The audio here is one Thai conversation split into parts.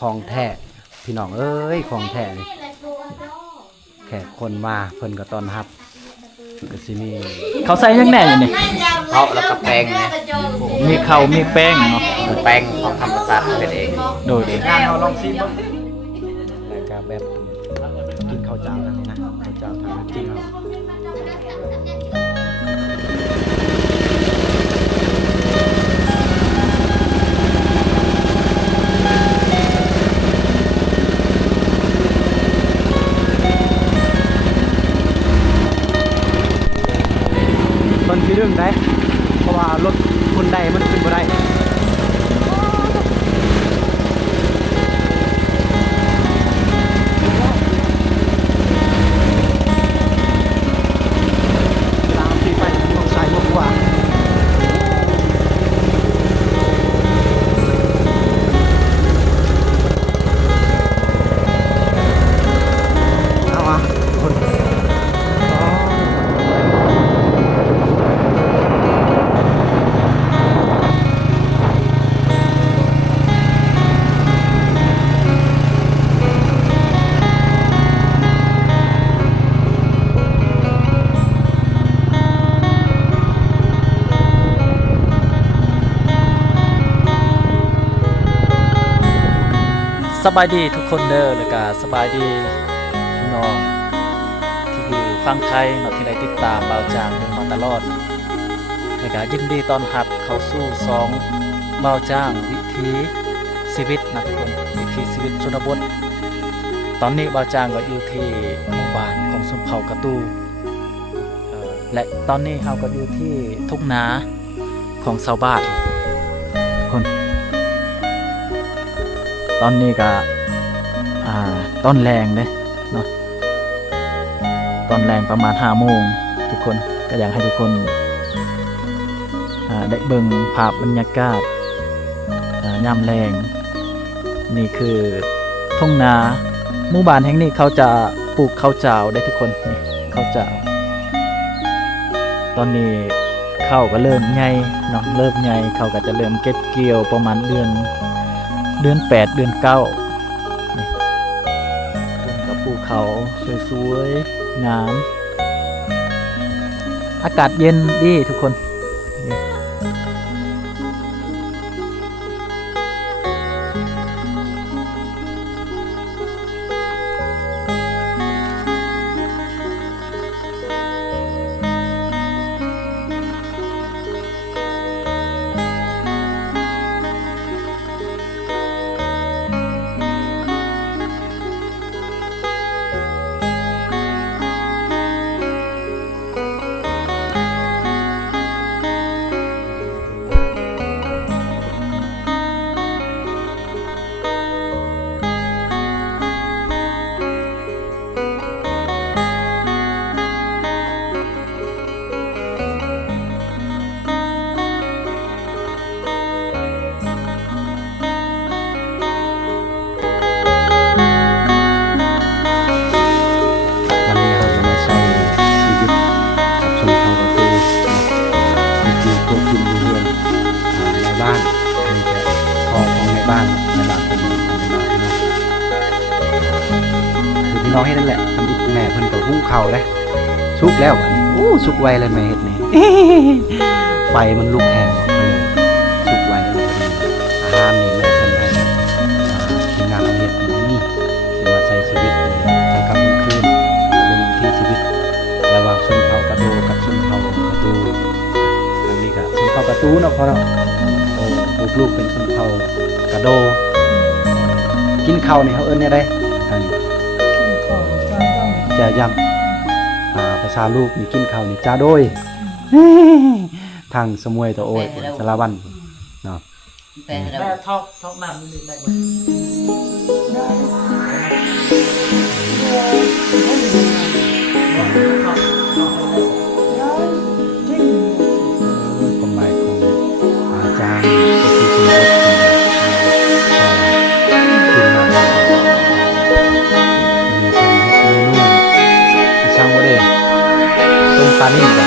ของแท้พี่น้องเอ้ยของแท้นี่แขกคนมาเพิ่นก็ต้อนรับก็สิมี เขาใส่ยังแหน่อยู่นี่ เขาแล้วก็แป้งนะ มีข้าวมีแป้งเนาะ แป้งของธรรมศาสตร์เป็นเอง โดย งานเฮาลองชิมบ่แล้วก็แบบกินข้าวเจ้านั่นนะข้าวเจ้าทางจริงเฮา มันคือเรื่องได้เพราะว่ารถคนใดมันขึ้นบ่ได้ตามที่ไปมองซ้ายมองขวาเอาอ่ะคนอ๋อ สบายดีทุกคนเด้อแล้วก็สบายดีพี่น้องที่อยู่ฟังไทยเนาะที่ได้ติดตามเบาจางเมืองมาตลอดแล้วก็ยินดีต้อนรับเข้าสู่2เบาจางวิถีชีวิตนะทุกคนวิถีชีวิตชนบทตอนนี้เบาจางก็อยู่ที่หมู่บ้านของชนเผ่ากระตูและตอนนี้เราก็อยู่ที่ทุ่งนาของชาวบ้านคน ตอนนี้ก็ตอนแรงเด้เนาะตอนแรงประมาณ5 โมงทุกคนก็อยากให้ทุกคนได้เบิ่งภาพบรรยากาศยามแรงนี่คือทุ่งนาหมู่บ้านแห่งนี้เขาจะปลูกข้าวเจ้าได้ทุกคนนี่ข้าวเจ้าตอนนี้ข้าวก็เริ่มใหญ่เนาะเริ่มใหญ่เขาก็จะเริ่มเก็บเกี่ยวประมาณเดือน 8 เดือน 9นี่ต้นกับภูเขาสวยๆงามอากาศเย็นดีทุกคนนี่ วันนี้เราจะมาใช้ชีวิตกับชนเผ่าประตูวิธีควบคุมเรือนในบ้านอันนี้จะพอของในบ้านในบ้านเป็นในบ้านเนาะคือพี่น้องให้นั่นแหละทำอีกแม่เพิ่นกับหุ้งเข่าเลยสุกแล้วอันนี้โอ้สุกไวเลยแม่เห็ดนี่ ไฟมันลุกแห้งออกไปเลยสุกไวเลยอาหารนี่แม่เพิ่นให้ทีมงานเอาเห็ดนี่สิมาใช้ชีวิตในกลางค่ำกลางคืนเป็นวิถีชีวิตระหว่างชนเผ่ากระโดกับชนเผ่ากระตูอันนี้ก็ชนเผ่ากระตูเนาะพอเนาะโอ้ลูกๆเป็นชนเผ่ากระโดกินข้าวนี่เขาเอิ้นเนี่ยได้อันนี้จะยำภาษาลูกนี่กินข้าวนี่จ้าโดย ทางสมวยตัวโอ้ยสารวันเนาะ แป้ง แม่ทอกน้ำนิดได้บ่ ความหมายของอาจารย์ก็คือสิ่งที่ขึ้นมามีทำเมนูที่ช่างบ่ได้ต้มปลานิ่มจ้ะ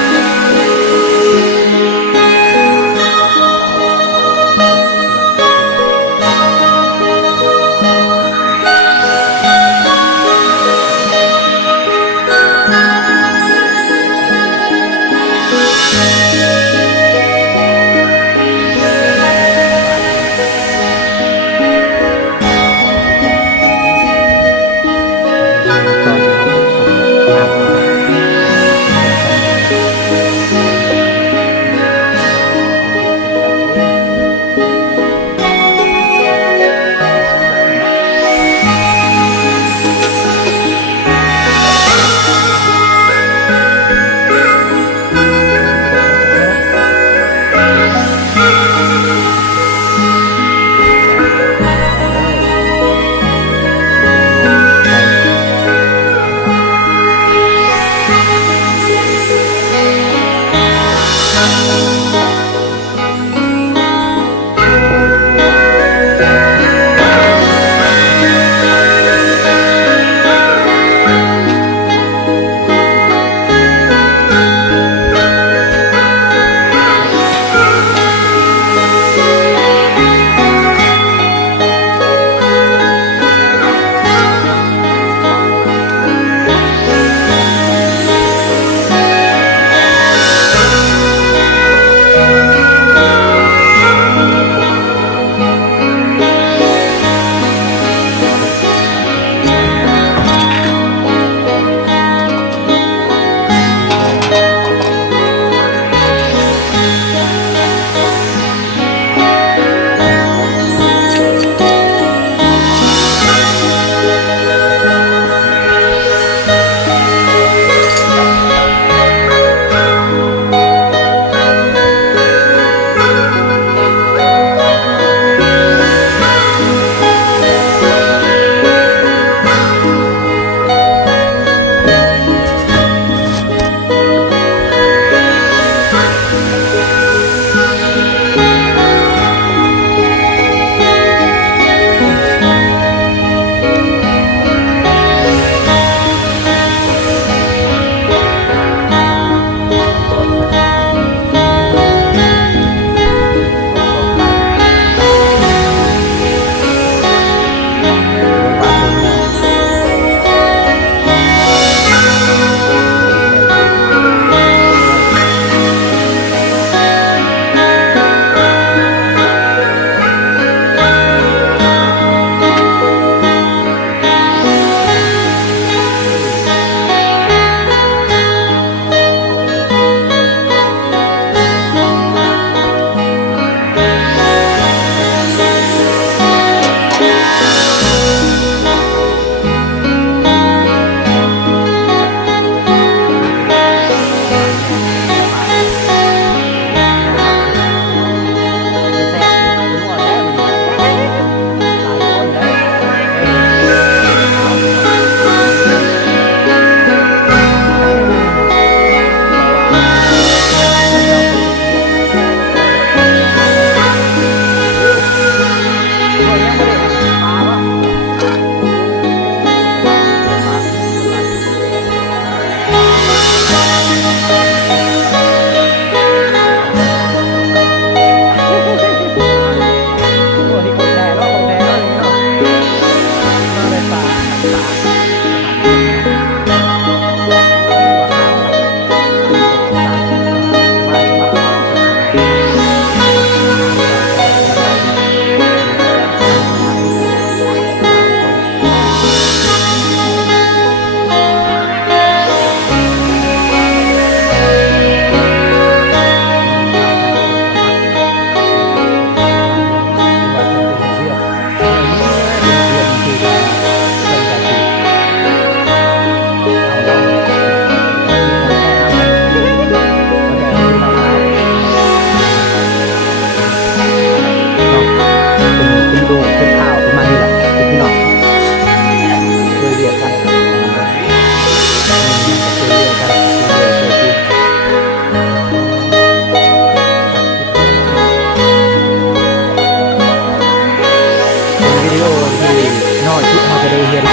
ได้เห็น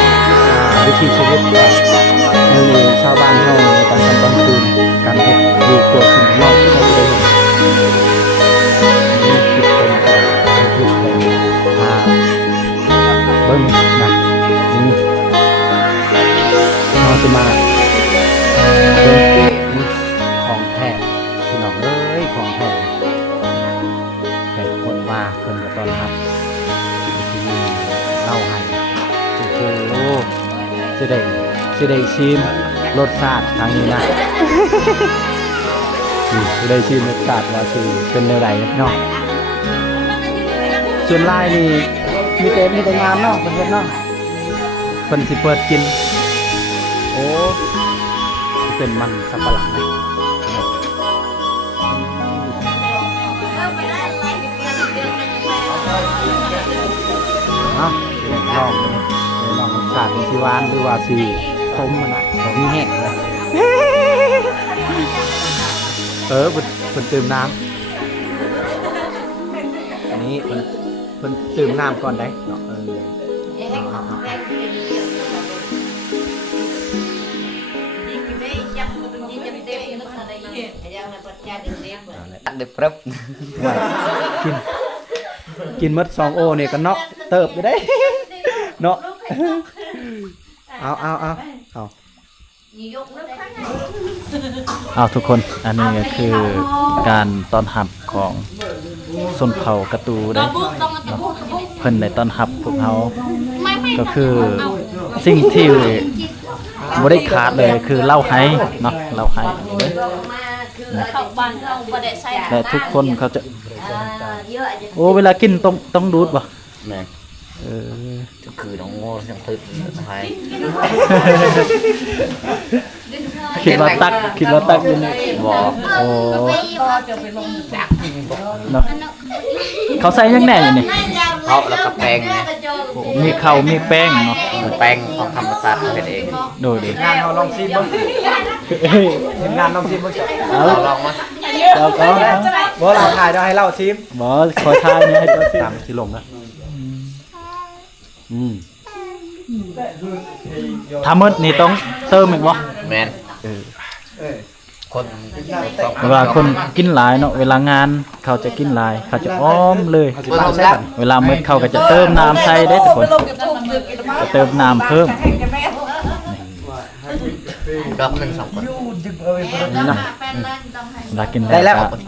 วิถีชีวิตในชาวบ้านเฮาในการทำกลางคืนการเฮ็ดอยู่ครัวกินนอกเขาก็ได้เห็นนี่คิดคนก็ทุกคนเบิ่งนะนี่เราจะมาเบิ่งนี่ของแท้พี่น้องเอ้ยของแท้แขกคนมาเพิ่นก็ต้อนรับที่นี่เล่าให้โอ้โหจะได้ชิมรสชาติทางนี้นะจะได้ชิมรสชาติว่าสิเป็นแนวใดเนาะส่วนลายนี่มีแต่งานเนาะเพิ่นเนาะเพิ่นสิเปิดกินโอ้เป็นมันสับปะหลังนะเนาะลองเลยลองรสชาติสิหวานหรือว่าสิขมมันนะบ่มีแห้งเลยเพิ่นเติมน้ำอันนี้เพิ่นเติมน้ำก่อนได้เนาะเด็กปั๊บ กินมด2โอเนี่ยก็น็อกเติบอยู่ได้เนาะเอาทุกคนอันนี้ก็คือการต้อนรับของชนเผ่ากระตูได้เพิ่นได้ต้อนรับพวกเขาก็คือสิ่งที่บ่ได้ขาดเลยคือเหล้าไห้เนาะเหล้าไห้และทุกคนเขาจะโอ้เวลากินต้องดูดบ่ แม่คือน้องโง่ยังตื่นไทย คิดว่าตักอยู่นี่ บอก โอ้เนาะเขาใส่ยังแหน่อยู่นี่ เพาะแล้วก็แป้งเนี่ย มีข้าวมีแป้งเนาะ แป้งของธรรมชาติเป็นเอง โดยดิ งานเราลองชิมบ้างงานลองชิมบ้าง เราลองมา เราก็ บ่เราถ่ายได้ให้เราชิม บ่ขอทายนี่ให้เจ้าสิ ตามที่ลงนะถ้ามืดนี่ต้องเติมอีกบ่ แมนคน เวลาคนกินหลายเนาะเวลางานเขาจะกินหลายเขาจะอ้อมเลย เวลามืดเขาก็จะเติมน้ำใส่ได้ทุกคนจะเติมน้ำเพิ่ม รอบ1 2 คน นี่เนาะเวลากินก็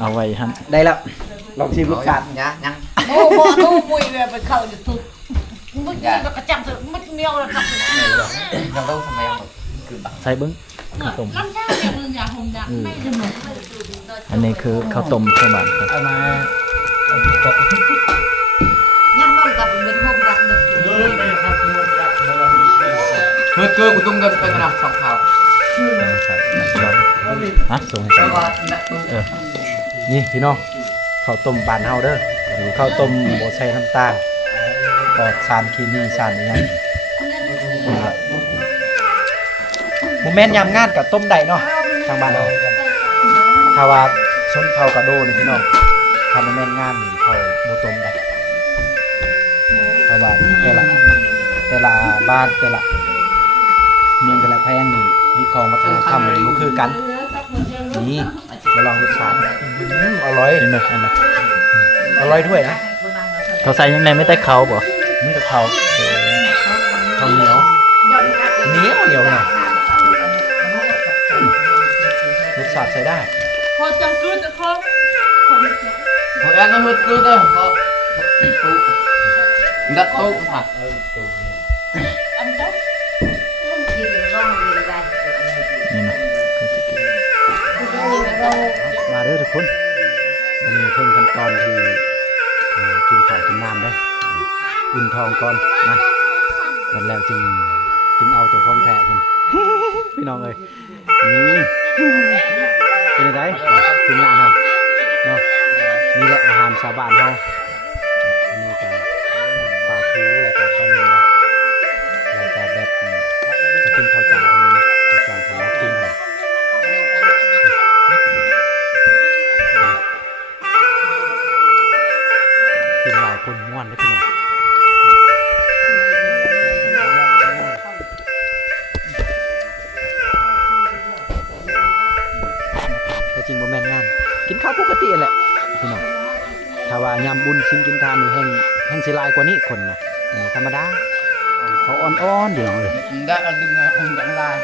เอาไว้หั่น ได้แล้วลองชิมรสชาติ ยัง โอ้โหดูมวยแบบไปเข้าจะสุดมึงกินแบบกระจังสุดมึงเมียวแล้วครับ ยังต้องทำไมคือแบบ ใส่เบิ้งข้าวต้ม น้ำชาเนี่ยมึงอย่าหงดักไม่ขนม อันนี้คือข้าวต้มชาวบ้านครับ เอามา ยังนอนกับเป็นหงดักเด็ก เฮ้ยกูตุ้งเดินไปกันนะสองข่าว ใส่น้ำร้อนฮะส่งให้ใส่ นี่พี่น้องข้าวต้มบ้านเฮาเด้อหรือข้าวต้มบ่ใส่น้ำตาลปลอดสารเคมีสารอีหยังบ่แม่นยามงานกับต้มได้เนาะทางบ้านเฮาถ้าว่าชนเผ่ากระโดนี่พี่น้องถ้าบ่แม่นงานนี่เขาบ่ต้มได้เพราะว่าแต่ละบ้านแต่ละเมืองแต่ละแขวงนี่มีของวัฒนธรรมมันบ่คือกัน นี่มาลองรสชาติอร่อย เห็นไหมอันนั้น อร่อยด้วยนะ เขาใส่ยังไงไม่ได้เขาบ่ นี่กับเขาข้าวเหนียวเหนียวหน่อยรสชาติใช้ได้ พอจังกืดจะครบ โอ้ยนั่นคือตู้เด้อตู้ดักตู้ค่ะ อันเจ้า นี่เนาะเขาจะกิน มาเด้อทุกคนอันนี้เพิ่งขั้นตอนที่กินข้าวกินน้ำได้อุ่นทองก่อนนะแล้วจึงกินเอาตัวฟองแท้คน พี่น้องเลยนี่เป็นไงทีมงานเฮาเนาะนี่แหละอาหารชาวบ้านเฮาอันนี้ก็ปลาทูแล้วก็ข้าวเหนียวนะแล้วก็แบบจะกินข้าวจานตรงนี้นะข้าวจานของเรากินเลยกินหลายคนม่วนได้พี่น้อง ทานนี่แห้งสิหลายกว่านี้คนน่ะนี่ธรรมดาเขาอ่อนๆอยู่เนาะเอ้ย đã đừng không chẳng lai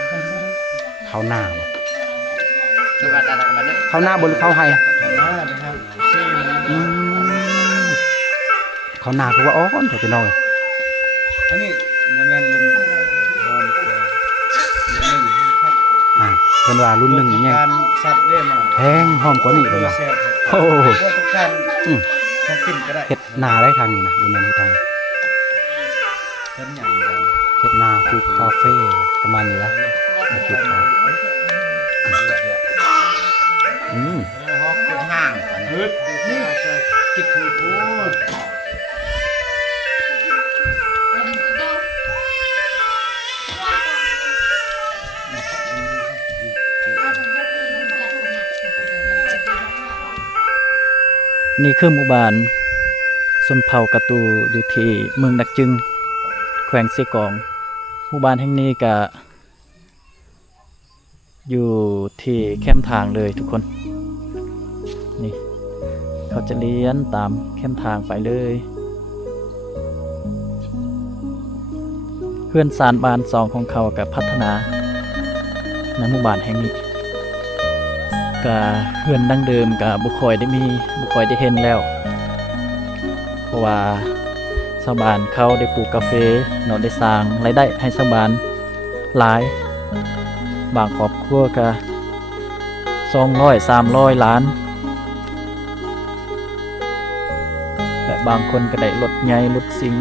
เขาหน้าบ่ tôi bạn đặt bạn đấy เขาหน้าบ่หรือเขาให้ นะครับซีม อืมเขาหน้าคือว่าอ่อนแต่พี่น้องเอ้ย อันนี้มันแม่นลุงหอมกว่าลุงหนึ่งครับ เพิ่นว่ารุ่นหนึ่งยัง การสัตว์ได้มา แพงหอมกว่านี้เพิ่นว่า แซ่บ โอ้โห ก็ต้องการ อืม ของกินก็ได้ เฮ็ดนาได้ทางนี้นะบ่แม่นเฮ็ดทาง เพิ่นอย่างกัน เฮ็ดนาปลูกคาเฟ่ประมาณนี้นะปลูกเขาอืม ฮอกเป็นห้างกันฮึดนี่จะคิดถึงโอ้ย นี่คือหมู่บ้านชนเผ่ากะตูอยู่ที่เมืองดักจึงแขวงเซกองหมู่บ้านแห่งนี้ก็อยู่ที่แคมทางเลยทุกคนนี่เขาจะเลี้ยนตามแคมทางไปเลยเพื่อนสารบ้านสองของเขากับพัฒนาในหมู่บ้านแห่งนี้ก็เพื่อนดั้งเดิมกับบุคอยได้เห็นแล้ว เพราะว่าชาวบ้านเขาได้ปลูกกาแฟเนาะได้สร้างรายได้ให้ชาวบ้านหลายบางครอบครัวก็200-300 ล้านและบางคนก็ได้รถใหญ่รถสิง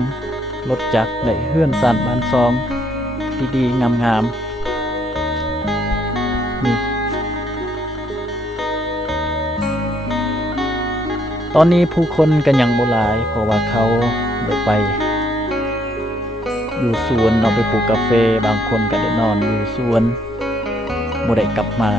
รถจักรได้เฮือนสานบ้านซองดีๆงามๆนี่ตอนนี้ผู้คนก็ยังบ่หลายเพราะว่าเขาได้ไปอยู่สวนเนาะไปปลูกกาแฟบางคนก็ได้นอนอยู่สวนบ่ได้กลับมา